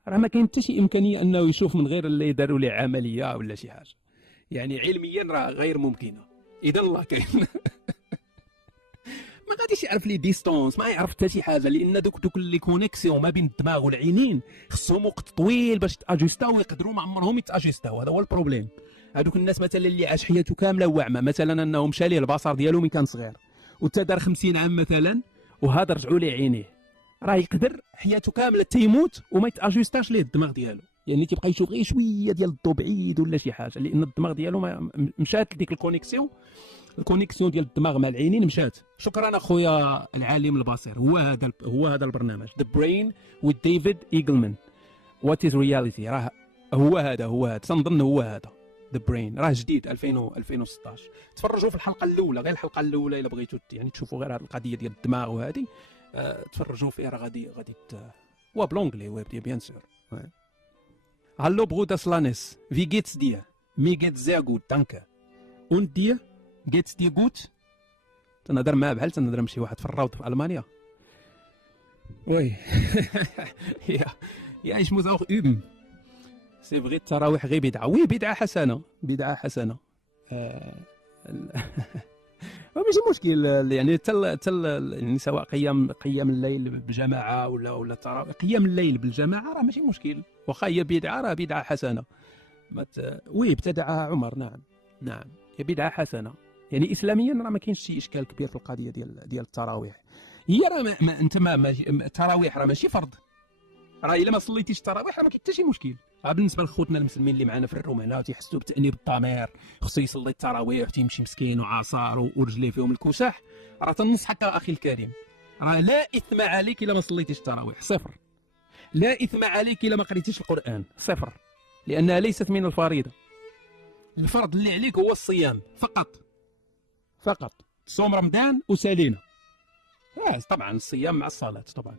راه ما كاين حتى شي امكانيه انه يشوف من غير اللي يداروا ليه عمليه ولا شي حاجه، يعني علميا راه غير ممكنه. اذا الله كاين. ما غاديش يعرف لي ديستونس، ما يعرف حتى شي حاجه، لان دوك لي كونيكسيون ما بين الدماغ والعينين خصهم وقت طويل باش يتاجيستاو، ويقدروا ما عمرهم يتاجيستاو. هذا هو البروبليم. هذوك الناس مثلا اللي عاش حياته كامله هو اعمى، مثلا انه مشى ليه البصر ديالو من كان صغير وتا دار 50 عام مثلا وهذا رجعوا ليه عينيه، راه يقدر حياته كامله تيموت وما يتاجيستاش ليه الدماغ ديالو، يعني تيبقى يشوف غير شويه ديال الضو بعيد ولا شي حاجه، لان الدماغ ديالو ما مشات لديك الكونيكسيون ديال الدماغ مع العينين مشات. شكرا اخويا العالم البصير. هو هذا البرنامج The Brain with David Eagleman. What is reality؟ راه هو هذا تنظن هو هذا. ذا برين، راه جديد 2016. تفرجوا في الحلقه الاولى، غير الحلقه الاولى الا بغيتوا يعني تشوفوا غير هذه القضيه ديال الدماغ وهذه، تفرجوا فيها راه غادي وبلونجلي ويب بيان سور. Hallo Bruder Slanes, wie geht's dir? Mir geht's sehr gut, danke. Und dir? Geht's dir gut? تنهضر معاه بحال تنهضر مع شي واحد في الروض في المانيا. وي ja ich muss auch üben. C'est vrai التراويح غير بدعه، وي بدعه حسنه، بدعه حسنه. ماشي مشكل يعني يعني سواء قيام الليل بالجماعه ولا التراويح، قيام الليل بالجماعه راه ماشي مشكل، واخا هي بدعه راه بدعه حسنه. وي ابتدعها عمر، نعم هي بدعه حسنه، يعني اسلاميا راه ما كاينش شي اشكال كبير في القضيه ديال التراويح. هي راه انت التراويح راه ماشي فرض، راه الا ما صليتيش التراويح راه ما كاين حتى شي مشكل. بالنسبه لخوتنا المسلمين اللي معنا في الرومانه وتيحسوا بتانيب الضمير، خصو يصلي التراويح وتيمشي مسكين وعصار ورجليه فيهم الكساح، راه تنصحك اخي الكريم، راه لا اثم عليك الا ما صليتيش التراويح، صفر. لا اثم عليك الا ما قريتيش القران، صفر، لانها ليست من الفريضه. الفرض اللي عليك هو الصيام فقط، صوم رمضان وسالينا. طبعا الصيام مع الصلاه طبعا.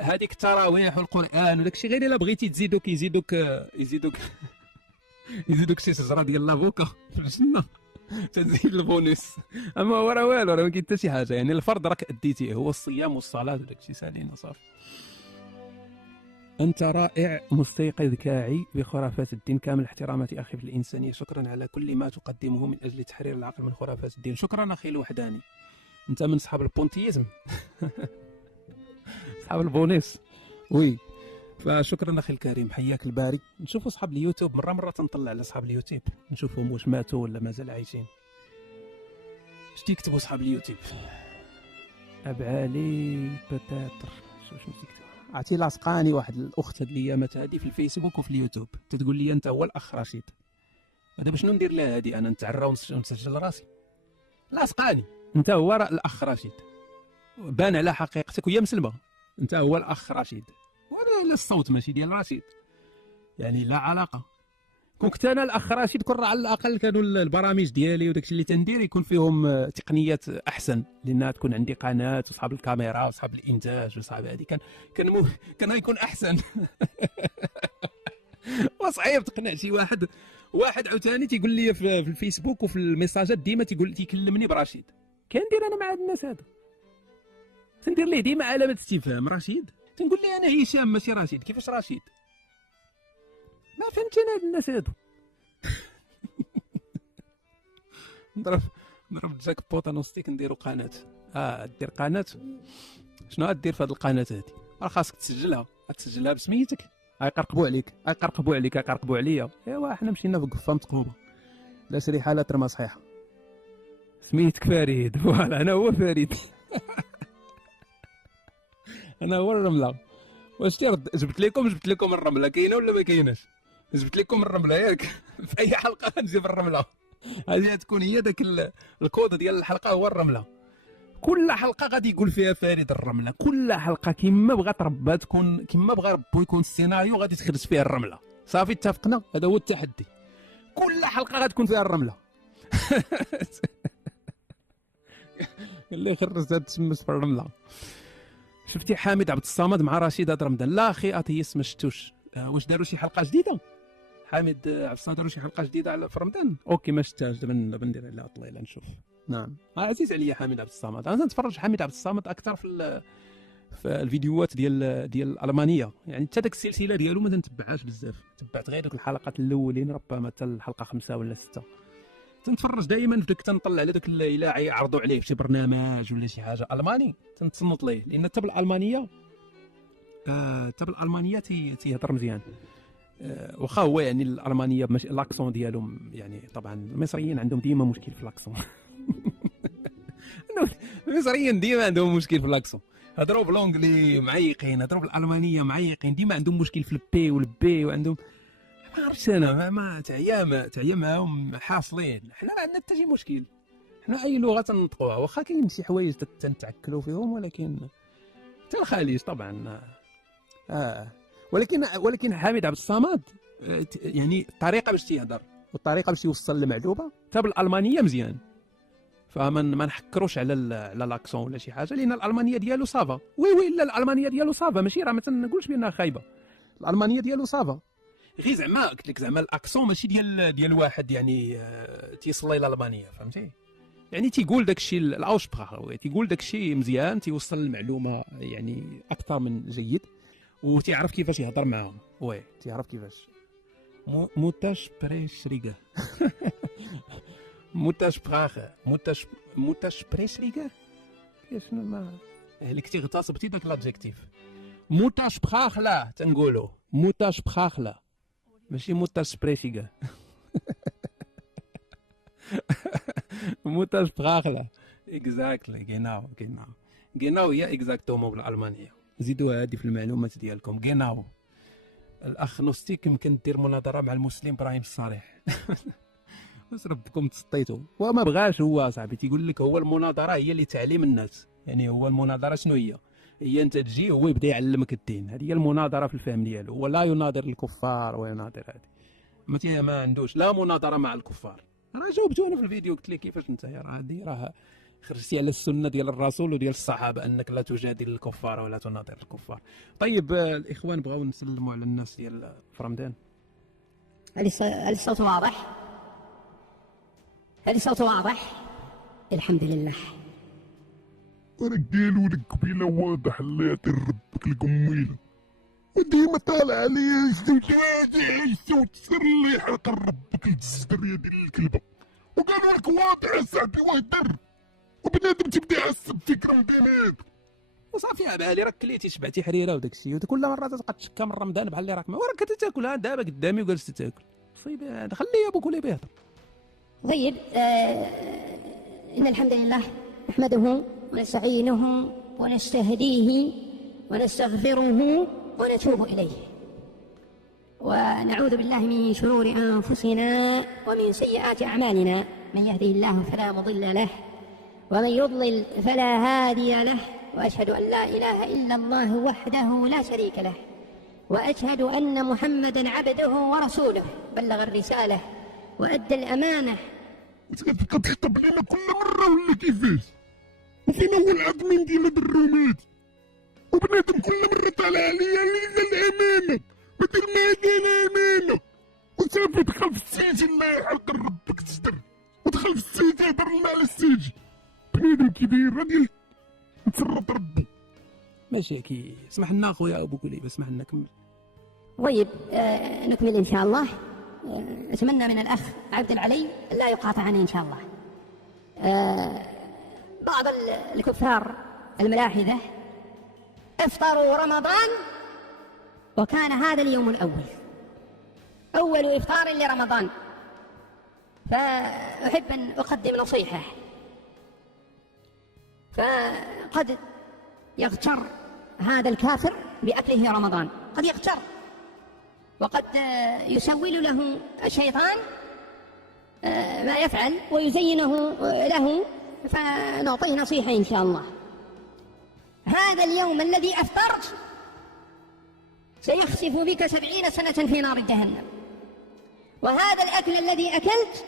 هذيك التراويح والقران وداك الشيء غير الا بغيتي تزيدوك يزيدوك شي شجره ديال لافوكا في الجنه تزيد البونيس. اما هو راه والو، راه ما كاين حتى شي حاجه، يعني الفرض راك اديتيه هو الصيام والصلاه وداك الشيء سالينا صافي. أنت رائع مستيقظ كاعي بخرافات الدين، كامل احتراماتي أخي في الإنسانية، شكرا على كل ما تقدمه من أجل تحرير العقل من خرافات الدين. شكرا أخي الوحداني، أنت من أصحاب البونتيزم أصحاب البونيس. وي فشكرا أخي الكريم، حياك الباري. نشوفوا أصحاب اليوتيوب، مرة تنطلع على أصحاب اليوتيوب نشوفهم واش ماتوا ولا مازال عايشين. اش تيكتبوا أصحاب اليوتيوب؟ أبعالي بتاتر واش تيكتبوا؟ عرفتي لاصقاني واحد الاخت هاد الايامات هادي في الفيسبوك وفي اليوتيوب، تتقول لي انت هو الاخ رشيد. دابا شنو ندير لها هادي؟ انا نتعرى ونسجل راسي؟ لاصقاني انت هو الاخ رشيد، بان على حقيقتك وهي مسلمه، انت هو الاخ رشيد، ولا الصوت ماشي ديال رشيد، يعني لا علاقه. كنت انا الاخ رشيد كون على الاقل كانوا البرامج ديالي وداكشي اللي تندير يكون فيهم تقنيات احسن، لانها تكون عندي قناه وصحاب الكاميرا وصحاب الانتاج وصحاب هذه كان يكون احسن. وصعيب تقنع شي واحد عاوتاني تيقول لي في الفيسبوك وفي الميساجات ديما تيكلمني برشيد. كندير انا مع هاد الناس هادو؟ تندير ليه ديما علامه استفهام رشيد، تنقول لي انا هشام ماشي رشيد. كيفاش رشيد؟ ما فهمتش انا هاد الناس هادو. نضرب جاك بوت انوستيك نديرو قناه. دير قناه؟ شنو غدير في هاد القناه هادي؟ راه خاصك تسجلها بسميتك، غيقرقبوا عليا. ايوا حنا مشينا في قفه متقوبه، لا شريحه لا ترمى صحيحه. سميتك فريد، فوالا انا هو فريد. انا هو الرمله. واش جبت لكم الرمله كاينه ولا ما كايناش؟ جبت لكم الرمله ياك. في اي حلقه نجيب الرمله، هذه تكون هي داك الكود ديال الحلقه هو الرمله. كل حلقه غادي يقول فيها فريد الرمله، كل حلقه كما بغات ربها تكون، كما بغى ربو يكون السيناريو غادي تخرج فيها الرمله. صافي اتفقنا، هذا هو التحدي، كل حلقه غتكون فيها الرمله. اللي خرج هاد تسمس في الرمله. شفتي حامد عبد الصمد مع رشيد هاد رمضان؟ لا اخي اثيس ما شفتوش. واش داروا شي حلقه جديده؟ حامد عبد الصمد داروا شي حلقه جديده على في رمضان؟ اوكي ما شفتهاش، دابا ندير عليها طويله نشوف. نعم عزيز عليا حامد عبد الصمد، انا نتفرج حامد عبد الصمد اكثر في الفيديوهات ديال الالمانيه، يعني حتى داك السلسله ديالو ما تنتبعهاش بزاف، تبعت غير دوك الحلقات الاولين ربما حتى الحلقه 5 ولا 6. تنتفرج دائما في داك، تنطلع على داك الا يعرضوا عليه في شي برنامج ولا شي حاجه الماني تنتصنت ليه، لان حتى بالالمانيه تيهضر مزيان. واخا هو يعني الالمانيه ماشي لاكسون ديالهم، يعني طبعا المصريين عندهم ديما مشكل في لاكسون. المصريين ديما عندهم مشكل في لاكسون، هضروا بالونجلي معيقين، هضروا بالالمانيه معيقين، ديما عندهم مشكل في البي والبي، وعندهم ما عرفتش انا ما تعيا معاهم حاصلين. حنا ما عندنا حتى شي مشكل، حنا اي لغه تنطقوها، واخا كاين شي حوايج تنتعكلوا فيهم، ولكن حتى الخليج طبعا. ولكن حامد عبد الصمد يعني الطريقه باش تيهضر والطريقه باش يوصل المعلومه حتى بالالمانيه مزيان. فما ما نحكروش على لاكسون ولا شي حاجه، لان الالمانيه ديالو صافا. وي لا الالمانيه ديالو صافا، ماشي راه ما تنقولش بانها خايبه، الالمانيه ديالو صافا. غير زعما قلت لك زعما الاكسون ماشي ديال واحد يعني تيصلي للالمانيه، فهمتي؟ يعني تيقول داكشي الاوسبراخ، تيقول داكشي مزيان، تيوصل المعلومه يعني اكثر من جيد، وتيعرف كيفاش يهضر معاهم. وي تيعرف كيفاش موتاش بريشريغا موتاش بريشريغا شنو ما عليك تيغتصبتي داك لادجيكتيف. موتاش براخلا تنقولوا موتاش براخلا ماشي موتاش بريشيغا. موتاش براخلا اكزاكتلي جيناو هي اكزاكتومون بالالمانيه. زيدوا هادي في المعلومات ديالكم جيناو. الاخ نوستيك يمكن دير مناظره مع المسلم ابراهيم الصالح. واش ربكم تسطيتوا وما بغاش هو صاحبي، تيقول لك هو المناظره هي اللي تعليم الناس. يعني هو المناظره شنو هي انت تجي هو يبدا يعلمك الدين. هذه هي المناظره في الفهم ديالو. هو لا يناظر الكفار ويناظر هذه ما عندوش لا مناظره مع الكفار. راه جاوبتوني في الفيديو قلت لك كيفاش انت راه خرجتي على السنه ديال الرسول وديال الصحابه انك لا تجادل الكفار ولا تناظر الكفار. طيب الاخوان بغاو نسلموا على الناس ديال في رمضان. هل الصوت واضح؟ هل الصوت واضح؟ الحمد لله. راه قالوا لك قبيله واضح الله يعطي ربك القميله، وديما طالع عليا الصوت سر الله يحرق ربك الجزر يا ديال الكلبه. وقالوا لك واضح اصاحبي وهدر، وبنادم تبدا يعصب فيك رمضانات وصافي على بالي راك كليتي شبعتي حريره وداك الشيء، وكل مره تبقى تشكى من رمضان بحال اللي راك ما وراك تاكلها دابا قدامي وجالس تاكل. صيب هذا خليه ابوك ولا بيهضر. طيب إن الحمد لله نحمده ونستعينه ونستهديه ونستغفره ونتوب إليه، ونعوذ بالله من شرور أنفسنا ومن سيئات أعمالنا. من يهده الله فلا مضل له ومن يضلل فلا هادي له، وأشهد أن لا إله إلا الله وحده لا شريك له، وأشهد أن محمدا عبده ورسوله بلغ الرسالة وأدى الأمانة. تبقى تخطب لنا كل مره ولا كيفاش؟ وفين هو الادمين ديال هاد الرومات؟ وبنادم كل مره طالع عليا الامانه ما دير معايا الامانه، وصافي دخل في السجن الله يحرق ربك تجدر، ودخل في السجن هضر لنا على السجن. بنادم كي داير ديال نتسرط ربي. ماشي كي اسمح لنا اخويا ابو كليب، اسمح لنا كمل. طيب نكمل إن شاء الله. أتمنى من الأخ عبد العلي لا يقاطعني إن شاء الله. بعض الكفار الملاحدة افطروا رمضان وكان هذا اليوم الأول أول إفطار لرمضان. فأحب أن أقدم نصيحة. فقد يغتر هذا الكافر بأكله رمضان، قد يغتر، وقد يسول له الشيطان ما يفعل ويزينه له، فنعطيه نصيحة إن شاء الله. هذا اليوم الذي أفطرت سيخسف بك 70 سنة في نار جهنم، وهذا الأكل الذي أكلت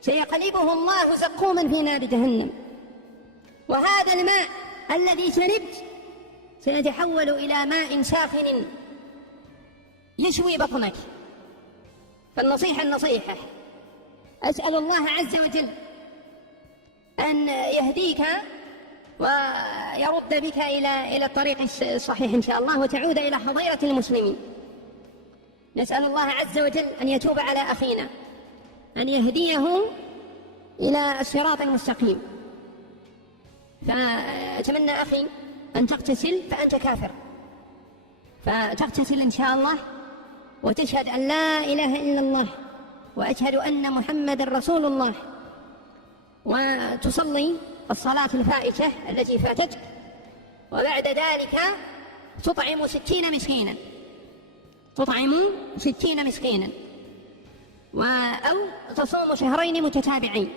سيقلبه الله زقوما في نار جهنم، وهذا الماء الذي شربت سيتحول إلى ماء ساخن يشوي بطنك. فالنصيحة أسأل الله عز وجل أن يهديك ويرد بك إلى الطريق الصحيح إن شاء الله، وتعود إلى حظيرة المسلمين. نسأل الله عز وجل أن يتوب على أخينا، أن يهديه إلى الصراط المستقيم. فأتمنى أخي أن تغتسل، فأنت كافر، فتغتسل إن شاء الله وتشهد أن لا إله إلا الله وأشهد أن محمد رسول الله، وتصلي الصلاة الفائتة التي فاتتك، وبعد ذلك تطعم 60 مسكينا، أو تصوم شهرين متتابعين،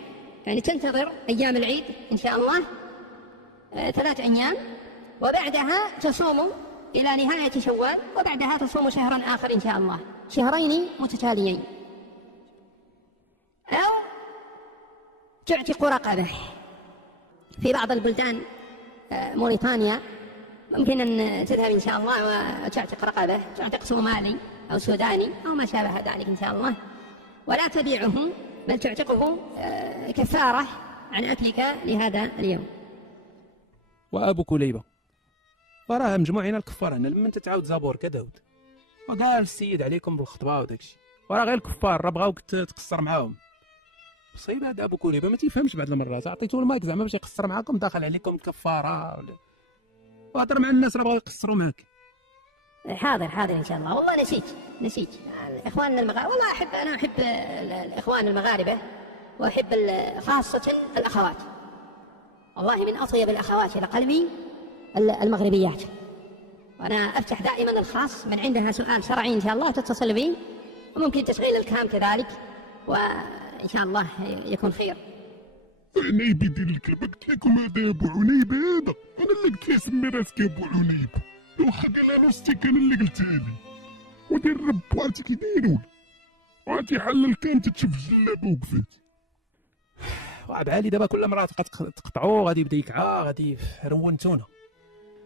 يعني تنتظر أيام العيد إن شاء الله 3 أيام، وبعدها تصوم إلى نهاية شوال، وبعدها تصوم شهرا آخر إن شاء الله، شهرين متتاليين. تعتق رقبة. في بعض البلدان موريتانيا ممكن أن تذهب إن شاء الله وتعتق رقبة، تعتق صومالي أو سوداني أو ما شابه ذلك إن شاء الله، ولا تبيعه بل تعتقه كفارة عن أكلك لهذا اليوم. وأبو كليبة وراه مجموعين الكفار هنا. لما انت تعاود زابور كداود وقال السيد عليكم بالخطبه وداكشي، وراه غير الكفار راه بغاوك تقصر معاهم. صعيب هذا ابو كليبه ما تيفهمش بعض المرات، عطيتو المايك زعما باش يقصر معاكم داخل عليكم الكفاره وهضر مع الناس راه بغاو يقصروا معاك. حاضر إن شاء الله. والله نسيت إخواننا المغاربة، والله أنا أحب الإخوان المغاربة، وأحب خاصة الأخوات، والله من أطيب الأخوات إلى قلبي المغربيات. وأنا أفتح دائما الخاص من عندها سؤال شرعي إن شاء الله تتصل بي، وممكن تشغيل الكلام كذلك، وإن شاء الله يكون خير. عنيبي دير الكلمة قلت لكم هذا ابو عنيب، هذا انا اللي قلت ليه سمي راسك ابو عنيب، واخا قال نوستيك انا اللي قلتها لي. ودير الرب عرفتي كي دايروا عرفتي حلل كان تشوف الجلابه وقفات. وعب عالي دابا كل مرة تقطعو غادي يبدا يكعى غادي رونتونا.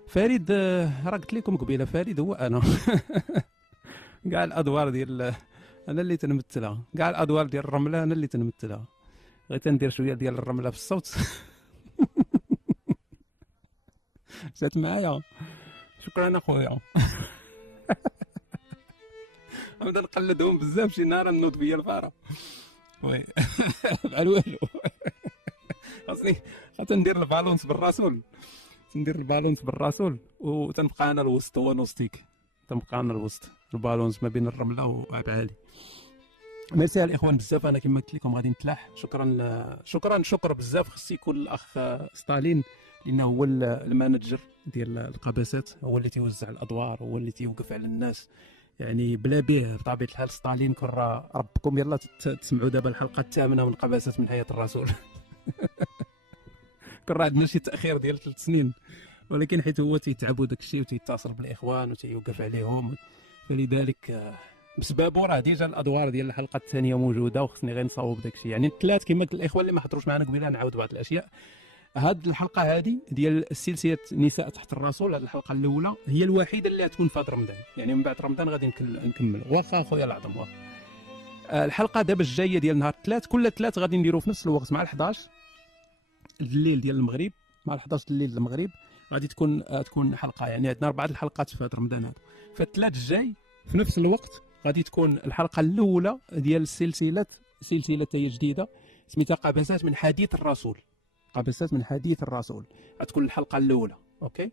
فريد راه قلت لكم قبيله فريد هو انا. كاع الادوار ديال انا اللي تنمثلها، كاع الادوار ديال الرمله انا اللي تنمثلها، غير تندير شويه ديال الرمله في الصوت. جات معايا، شكرا اخويا. نبدا نقلدهم بزاف، شي نهار نوض بيا الفاره وي. بحال والو. خاصني ندير البالونس بالراسول، ندير البالونس بالراسول وتنبقى انا الوسط هو نوستيك، تنبقى انا الوسط البالونس ما بين الرمله وعبعالي. ميرسي الاخوان بزاف. انا كما قلت لكم غادي نتلاح. شكرا بزاف. خص يكون الاخ ستالين لانه هو المانجر ديال القباسات، هو اللي تيوزع الادوار، هو اللي تيوقف على الناس. يعني بلا به بطبيعه الحال ستالين كون ربكم يلا تسمعوا دابا الحلقه الثامنه من قباسات من حياه الرسول. كون عندنا شي تاخير ديال 3 سنين، ولكن حيت هو تيتعب وداك الشيء وتيتصل بالاخوان وتيوقف عليهم، فلذلك بسببه راه ديجا الادوار ديال الحلقه الثانيه موجوده، وخصني غير نصاوب داك الشيء. يعني الثلاث كما قلت الاخوان اللي ما حضروش معنا قبيله نعاود بعض الاشياء. هاد الحلقه هذه ديال سلسله نساء تحت الرسول، هاد الحلقه الاولى هي الوحيده اللي غتكون في رمضان، يعني من بعد رمضان غادي نكمل واخا خويا العظم واخا. الحلقه دابا الجايه ديال نهار الثلاث، كل ثلاث غادي نديرو في نفس الوقت مع 11 الليل ديال المغرب، مع 11 الليل المغرب غادي تكون حلقه. يعني عندنا 4 الحلقات في هذا رمضان هذا. فالثلاث الجاي في نفس الوقت غادي تكون الحلقه الاولى ديال سلسله هي جديده سميتها قبسات من حديث الرسول. قبسات من حديث الرسول غتكون الحلقه الاولى. اوكي،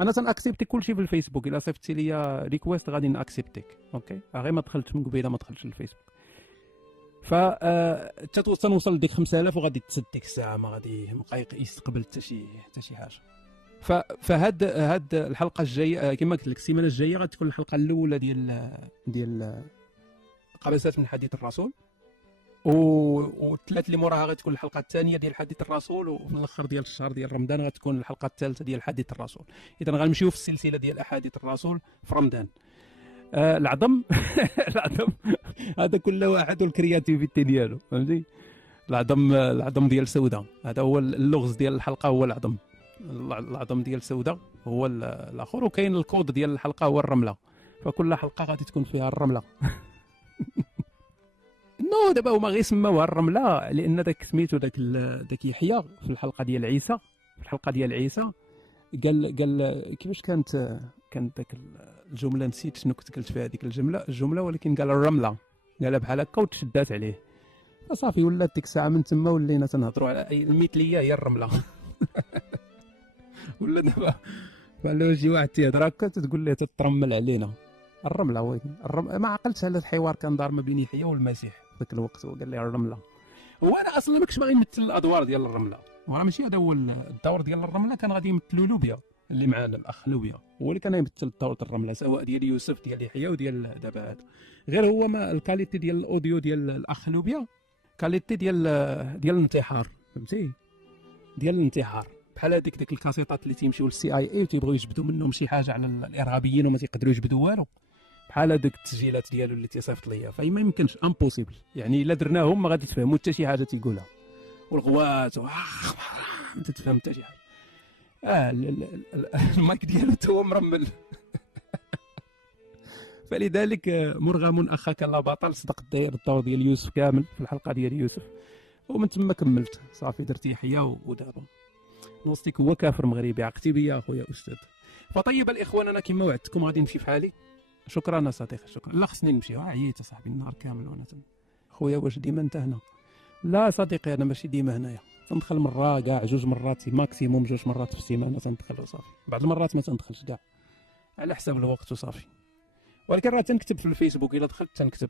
انا تنأكسبتي كلشي في الفيسبوك، الا صيفطتي لي ريكويست غادي نأكسبتيك. اوكي، غير ما دخلتش من قبيله، ما دخلتش للفيسبوك. ف تنوصل لديك 5000 وغادي تسد ديك الساعه، ما غادي يبقى يستقبل حتى شي حاجه. فهاد الحلقه الجايه كما قلت لك السيمانه الجايه غتكون الحلقه الاولى ديال قبسات من حديث الرسول، والثلاث اللي موراها غتكون الحلقه الثانيه ديال حديث الرسول، وفي الاخر ديال الشهر ديال رمضان غتكون الحلقه الثالثه ديال حديث الرسول. اذا غنمشيو في السلسله ديال احاديث الرسول في رمضان. العظم. العظم هذا كل واحد والكرياتيفيتي ديالو، فهمتي. العظم ديال سوده هذا هو اللغز ديال الحلقه، هو العظم ديال سوده هو الاخر، وكاين الكود ديال الحلقه هو الرمله، فكل حلقه غادي تكون فيها الرمله. نو دابا هما غير سماوها الرمله لان داك سميتو داك يحيى في الحلقه ديال عيسى، قال كيفاش كانت داك الجمله، نسيت شنو كنت قلت فيها هذيك الجمله، ولكن قال الرمله، قالها بحال هكا وتشدات عليه، صافي ولات ديك الساعه من تما ولينا تنهضروا على المثليه هي الرمله. ولا دابا فلو شي واحد تيهضر هكا تقول ليه تترمل علينا الرمله. وين ما عقلتش على الحوار كان دار ما بين يحيى والمسيح في ذاك الوقت، وقال لي الرمله. هو انا اصلا ما كنتش باغي نمثل الادوار ديال الرمله، وراه ماشي هذا هو الدور ديال الرمله، كان غادي يمثلوا لوبيا اللي معانا، الاخ لوبيا هو اللي كان يمثل دور الرمله، سواء ديال يوسف ديال يحيى وديال دابا هذا. غير هو ما الكاليتي ديال الاوديو ديال الاخ لوبيا كاليتي ديال الانتحار، فهمتي، ديال الانتحار، بحال ديك الكاسيطات اللي تيمشيو للسي اي وتيبغيو يجبدوا منهم شي حاجه على الارهابيين وما تيقدروا يجبدوا والو، بحال هذوك التسجيلات ديالو اللي تيصيفط ليا. فما يمكنش، امبوسيبل، يعني الا درناهم ما غادي تفهموا حتى شي حاجه تيقولها. والغوات ما تتفهم حتى شي حاجه. المايك ديالو تو مرمل. فلذلك مرغم اخاك لا بطل، صدق داير الدور ديال يوسف كامل في الحلقه ديال يوسف، ومن تما كملت صافي درت يحيى ودابا نوستيك هو كافر مغربي. عقتي بيا اخويا استاذ. فطيب الاخوان، انا كما وعدتكم غادي نمشي في حالي. شكرا صديقي، شكرا. لا خصني نمشي، عييت صاحبي النهار كامل وانا تما. خويا واش ديما انت هنا؟ لا صديقي انا ماشي ديما هنايا، تندخل مره كاع 2 مرات ماكسيموم 2 مرات في السيمانه تندخل وصافي. بعض المرات ما تندخلش كاع على حساب الوقت وصافي. ولكن راه تنكتب في الفيسبوك، الا دخلت تنكتب